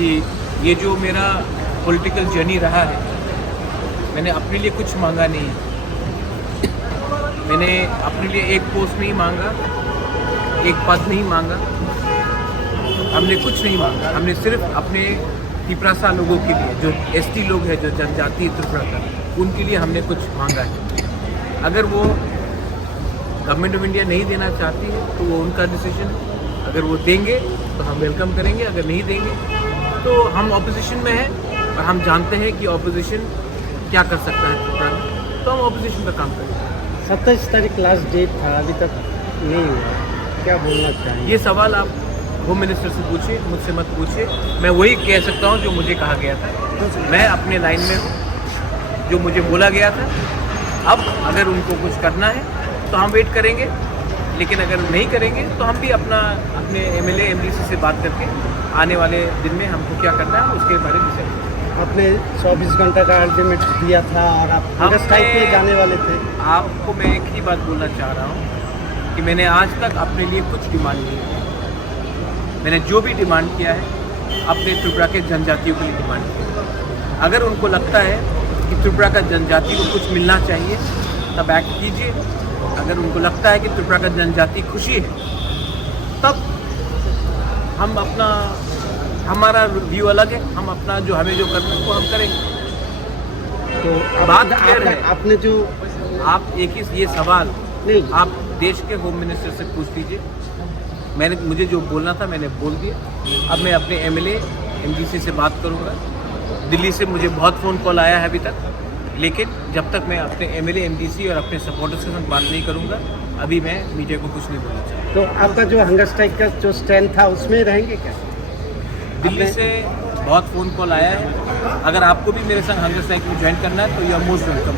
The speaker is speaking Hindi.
कि ये जो मेरा पॉलिटिकल जर्नी रहा है, मैंने अपने लिए कुछ मांगा नहीं है। मैंने अपने लिए एक पोस्ट नहीं मांगा, एक पद नहीं मांगा, हमने कुछ नहीं मांगा। हमने सिर्फ अपने तिपरासा लोगों के लिए, जो एसटी लोग हैं, जो जनजातीय त्रिपुरा का, उनके लिए हमने कुछ मांगा है। अगर वो गवर्नमेंट ऑफ इंडिया नहीं देना चाहती है तो वो उनका डिसीजन है। अगर वो देंगे तो हम वेलकम करेंगे, अगर नहीं देंगे तो हम ऑपोजिशन में हैं और हम जानते हैं कि ऑपोजिशन क्या कर सकता है त्रिपुरा में, तो हम ऑपोजिशन का काम करेंगे। 27 तारीख लास्ट डेट था, अभी तक नहीं हुआ, क्या बोलना चाहिए? ये सवाल आप होम मिनिस्टर से पूछिए, मुझसे मत पूछिए। मैं वही कह सकता हूँ जो मुझे कहा गया था। मैं अपने लाइन में हूँ, जो मुझे बोला गया था। अब अगर उनको कुछ करना है तो हम वेट करेंगे, लेकिन अगर नहीं करेंगे तो हम भी अपने एमएलए एमडीसी से बात करके आने वाले दिन में हमको क्या करना है उसके बारे में डिसाइड करेंगे। आपने 24 घंटा का अल्टीमेट दिया था और आप स्ट्राइक पे जाने वाले थे। आपको मैं एक ही बात बोलना चाह रहा हूँ कि मैंने आज तक अपने लिए कुछ डिमांड नहीं की। मैंने जो भी डिमांड किया है अपने त्रिपुरा के जनजातियों के लिए डिमांड किया। अगर उनको लगता है कि त्रिपुरा का जनजाति को कुछ मिलना चाहिए तब एक्ट कीजिए। अगर उनको लगता है कि त्रिपुरा का जनजाति खुशी है तब हम हमारा व्यू अलग है। हम अपना जो हमें जो करना है वो हम करेंगे। तो बात क्लियर है। आपने जो आप एक ही ये सवाल नहीं, आप देश के होम मिनिस्टर से पूछ लीजिए। मुझे जो बोलना था मैंने बोल दिया। अब मैं अपने एमएलए एमडीसी से बात करूंगा। दिल्ली से मुझे बहुत फ़ोन कॉल आया है अभी तक, लेकिन जब तक मैं अपने एमएलए एमडीसी और अपने सपोर्टर्स के साथ बात नहीं करूंगा, अभी मैं मीडिया को कुछ नहीं बोलना चाहता। तो आपका जो हंगर स्ट्राइक का जो स्टैंड था उसमें रहेंगे क्या? दिल्ली से बहुत फ़ोन कॉल आया है। अगर आपको भी मेरे संग हंगर स्ट्राइक में ज्वाइन करना है तो यू आर मोस्ट वेलकम।